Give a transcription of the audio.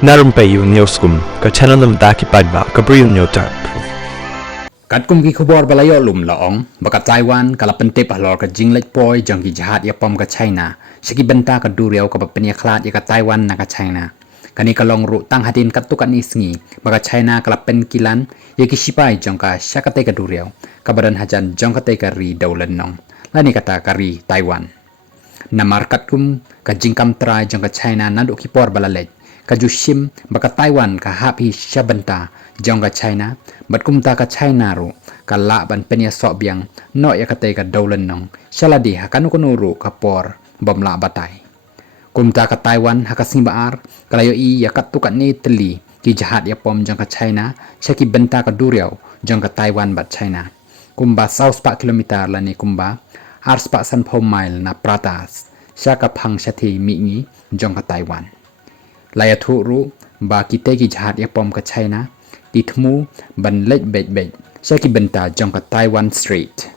Narum payu nioskum ka chananam daki padba ka briu nyotar. Kat kum ki khubor balayo lum laong baka Taiwan kala pente pahlor ka jinglek poi jong ki jahat ya pom ka China siki benta ka duriau ka penia khlat ya ka Taiwan na ka China kani kalong ru tang hatin kat tukan isngi baka China kala pen kilan ya ki sipai jong ka syakate ka duriau ka badan hajan jong ka te ka ri daulan nong lani kata ka ri Taiwan namar kat kum ka jingkam trai jong ka China nadu ki por balalej ka jushim baka Taiwan ka hapi syabenta jong ka China bat kumta ka China ru ka la ban penia so biang no ya kate ka daulan nong shaladi hakanu kunuru ka por bom la batai kumta ka Taiwan hakasim baar kalayo i ya katukan ni teli ki jahat ya pom jong ka China syaki benta ka duriau jong ka Taiwan bat China kumba south pa kilometer lani kumba ars pa san pom mile na pratas syaka phang shathi mi ngi jong ka Taiwan laya thu ru ba kite ki jahat ya pom ka China di thmu ban lej bej bej syaki benta jong ka Taiwan street